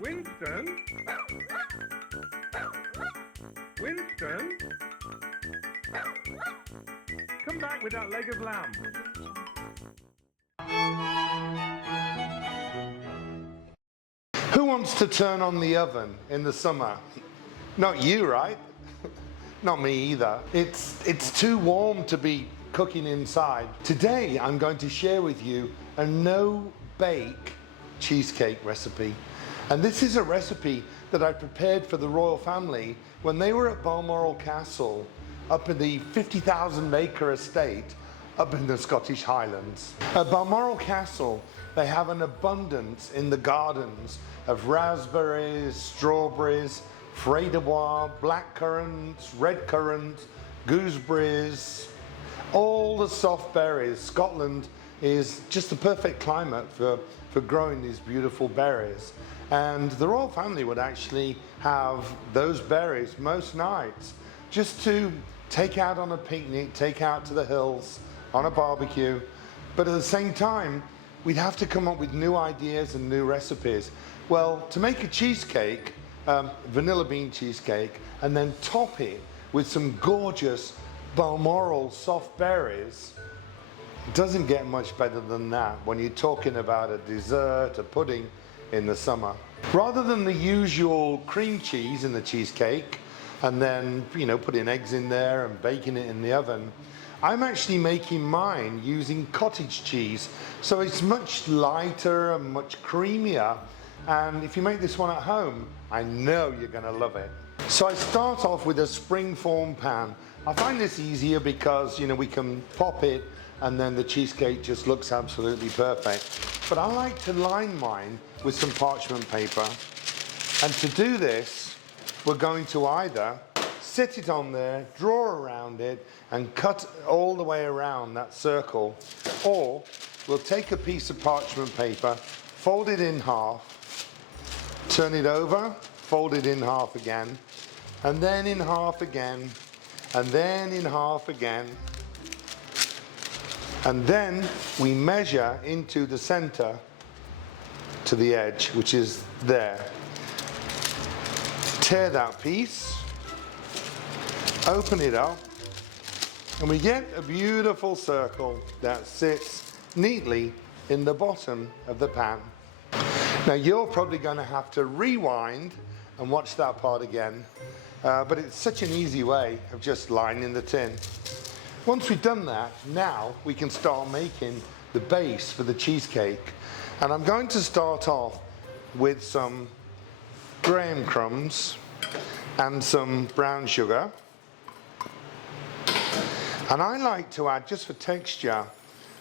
Winston? Winston? Come back with that leg of lamb. Who wants to turn on the oven in the summer? Not you, right? Not me either. It's too warm to be cooking inside. Today I'm going to share with you a no-bake cheesecake recipe. And this is a recipe that I prepared for the royal family when they were at Balmoral Castle up in the 50,000 acre estate up in the Scottish Highlands. At Balmoral Castle, they have an abundance in the gardens of raspberries, strawberries, frais de bois, black currants, red currants, gooseberries, all the soft berries. Scotland is just the perfect climate for growing these beautiful berries. And the royal family would actually have those berries most nights just to take out on a picnic, take out to the hills on a barbecue. But at the same time, we'd have to come up with new ideas and new recipes. Well, to make a cheesecake, vanilla bean cheesecake, and then top it with some gorgeous Balmoral soft berries, doesn't get much better than that when you're talking about a dessert, a pudding in the summer. Rather than the usual cream cheese in the cheesecake and then, putting eggs in there and baking it in the oven, I'm actually making mine using cottage cheese. So it's much lighter and much creamier. And if you make this one at home, I know you're gonna love it. So I start off with a springform pan. I find this easier because, we can pop it and then the cheesecake just looks absolutely perfect. But I like to line mine with some parchment paper. And to do this, we're going to either sit it on there, draw around it, and cut all the way around that circle, or we'll take a piece of parchment paper, fold it in half, turn it over, fold it in half again, and then in half again, and then in half again, and then we measure into the center to the edge, which is there. Tear that piece, open it up, and we get a beautiful circle that sits neatly in the bottom of the pan. Now you're probably going to have to rewind and watch that part again, but it's such an easy way of just lining the tin. Once we've done that, now we can start making the base for the cheesecake. And I'm going to start off with some graham crumbs and some brown sugar. And I like to add, just for texture,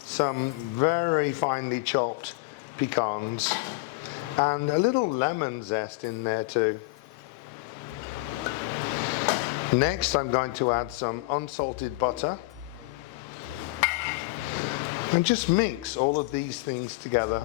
some very finely chopped pecans and a little lemon zest in there too. Next, I'm going to add some unsalted butter and just mix all of these things together.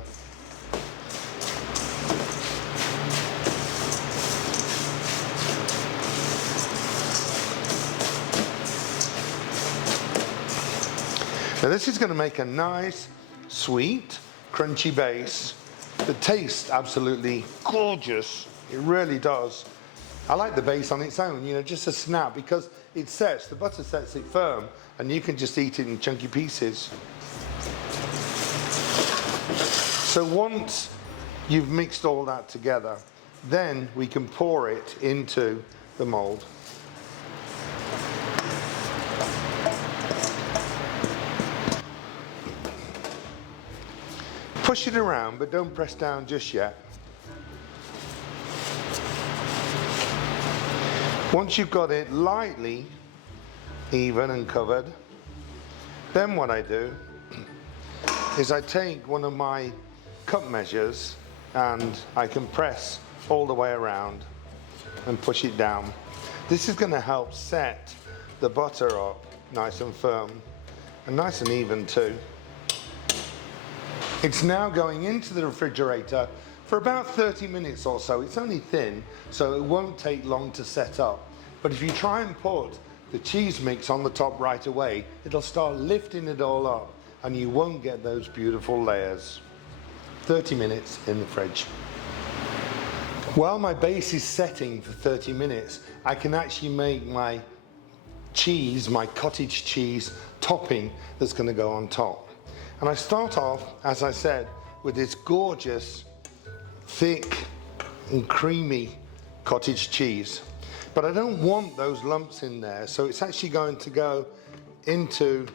Now this is going to make a nice, sweet, crunchy base that tastes absolutely gorgeous. It really does. I like the base on its own, just a snap, because the butter sets it firm, and you can just eat it in chunky pieces. So once you've mixed all that together, then we can pour it into the mold. Push it around, but don't press down just yet. Once you've got it lightly even and covered, then what I do is I take one of my cup measures and I can press all the way around and push it down. This is going to help set the butter up nice and firm and nice and even too. It's now going into the refrigerator for about 30 minutes or so. It's only thin, so it won't take long to set up. But if you try and put the cheese mix on the top right away, it'll start lifting it all up and you won't get those beautiful layers. 30 minutes in the fridge. While my base is setting for 30 minutes, I can actually make my cheese, my cottage cheese topping that's going to go on top. And I start off, as I said, with this gorgeous, thick and creamy cottage cheese. But I don't want those lumps in there, so it's actually going to go into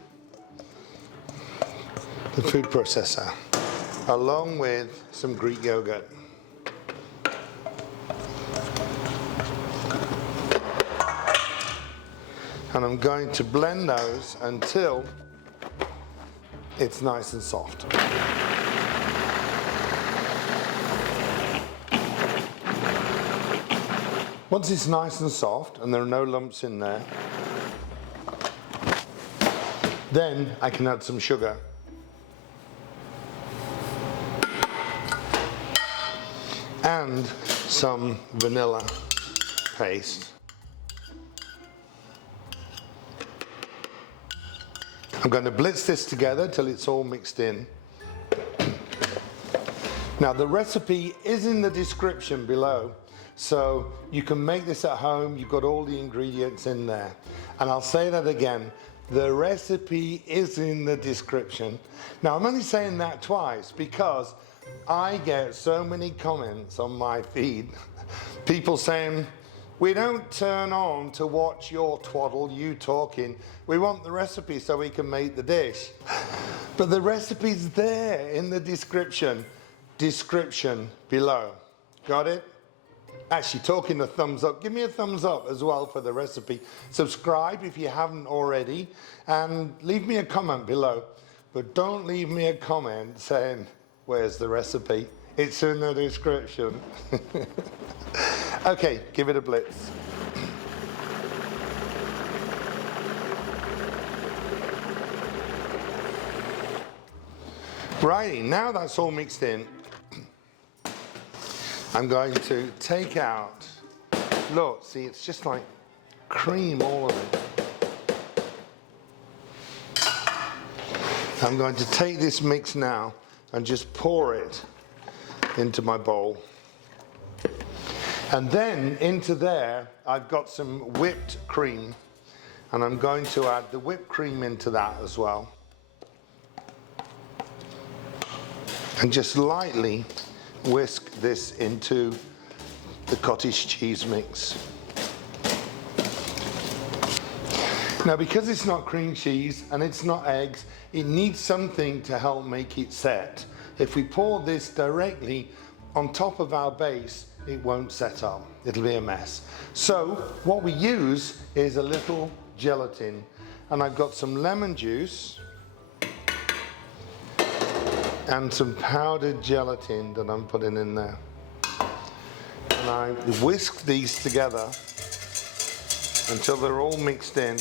the food processor along with some Greek yogurt. And I'm going to blend those until it's nice and soft. Once it's nice and soft and there are no lumps in there, then I can add some sugar. And some vanilla paste. I'm going to blitz this together till it's all mixed in. Now the recipe is in the description below, so you can make this at home. You've got all the ingredients in there. And I'll say that again, the recipe is in the description. Now I'm only saying that twice because I get so many comments on my feed, people saying, we don't turn on to watch your twaddle, you talking. We want the recipe so we can make the dish. But the recipe's there in the description below. Got it? Actually, talking a thumbs up, give me a thumbs up as well for the recipe. Subscribe if you haven't already, and leave me a comment below. But don't leave me a comment saying, where's the recipe? It's in the description. Okay, give it a blitz. Righty, now that's all mixed in, I'm going to take out, look, see, it's just like cream, all of it. I'm going to take this mix now and just pour it into my bowl. And then into there, I've got some whipped cream, and I'm going to add the whipped cream into that as well. And just lightly whisk this into the cottage cheese mix. Now, because it's not cream cheese and it's not eggs, it needs something to help make it set. If we pour this directly on top of our base, it won't set up. It'll be a mess. So what we use is a little gelatin, and I've got some lemon juice and some powdered gelatin that I'm putting in there. And I whisk these together until they're all mixed in.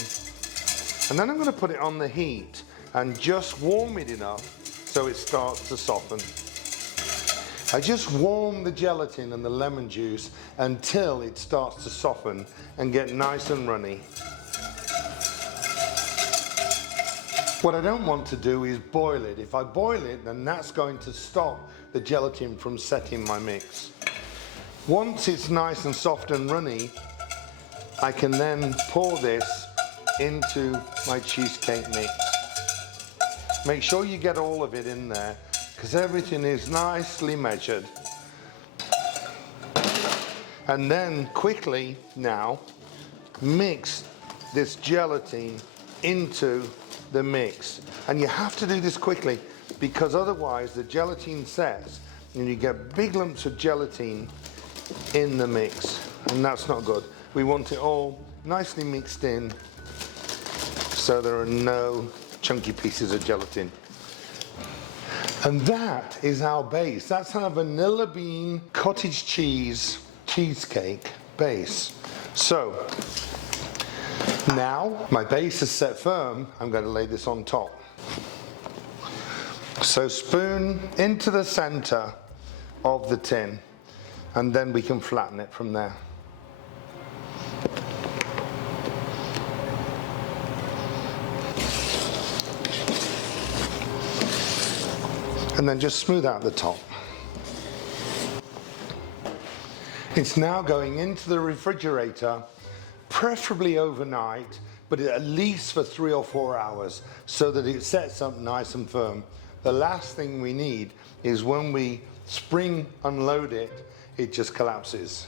And then I'm going to put it on the heat and just warm it enough so it starts to soften. I just warm the gelatin and the lemon juice until it starts to soften and get nice and runny. What I don't want to do is boil it. If I boil it, then that's going to stop the gelatin from setting my mix. Once it's nice and soft and runny, I can then pour this into my cheesecake mix. Make sure you get all of it in there, because everything is nicely measured. And then quickly now mix this gelatin into the mix. And you have to do this quickly, because otherwise the gelatin sets and you get big lumps of gelatin in the mix, and that's not good. We want it all nicely mixed in so there are no chunky pieces of gelatin. And that is our base. That's our vanilla bean cottage cheese cheesecake base. So now my base is set firm, I'm going to lay this on top. So spoon into the center of the tin, and then we can flatten it from there. and then just smooth out the top. It's now going into the refrigerator, preferably overnight, but at least for 3 or 4 hours, so that it sets up nice and firm. The last thing we need is when we spring unload it, it just collapses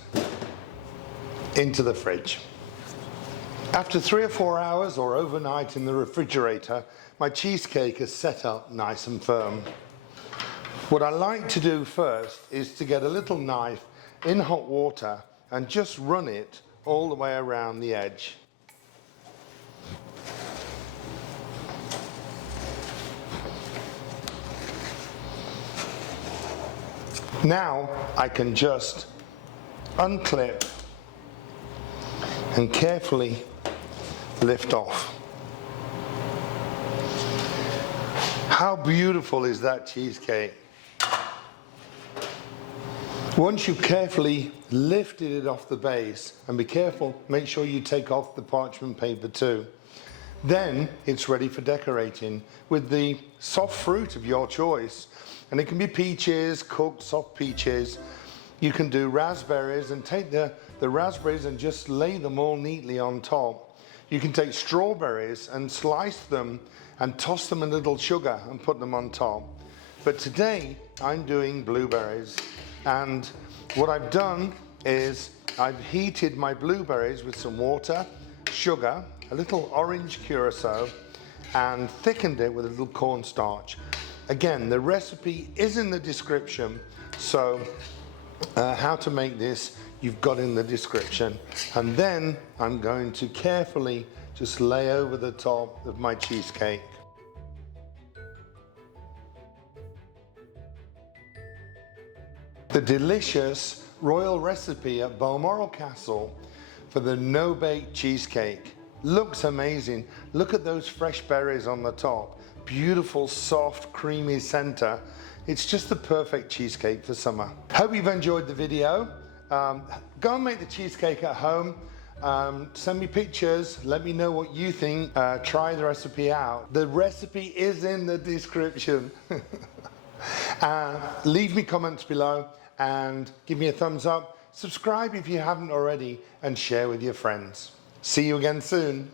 into the fridge. After 3 or 4 hours or overnight in the refrigerator, my cheesecake is set up nice and firm. What I like to do first is to get a little knife in hot water and just run it all the way around the edge. Now I can just unclip and carefully lift off. How beautiful is that cheesecake? Once you've carefully lifted it off the base, and be careful, make sure you take off the parchment paper too, then it's ready for decorating with the soft fruit of your choice. And it can be peaches, cooked soft peaches. You can do raspberries and take the raspberries and just lay them all neatly on top. You can take strawberries and slice them and toss them in a little sugar and put them on top. But today I'm doing blueberries, and what I've done is I've heated my blueberries with some water, sugar, a little orange curacao, and thickened it with a little cornstarch. Again, the recipe is in the description, so how to make this you've got in the description. And then I'm going to carefully just lay over the top of my cheesecake. The delicious royal recipe at Balmoral Castle for the no-bake cheesecake looks amazing. Look at those fresh berries on the top. Beautiful, soft, creamy center. It's just the perfect cheesecake for summer. Hope you've enjoyed the video. Go and make the cheesecake at home. Send me pictures. Let me know what you think. Try the recipe out. The recipe is in the description. Leave me comments below and give me a thumbs up. Subscribe if you haven't already, and share with your friends. See you again soon.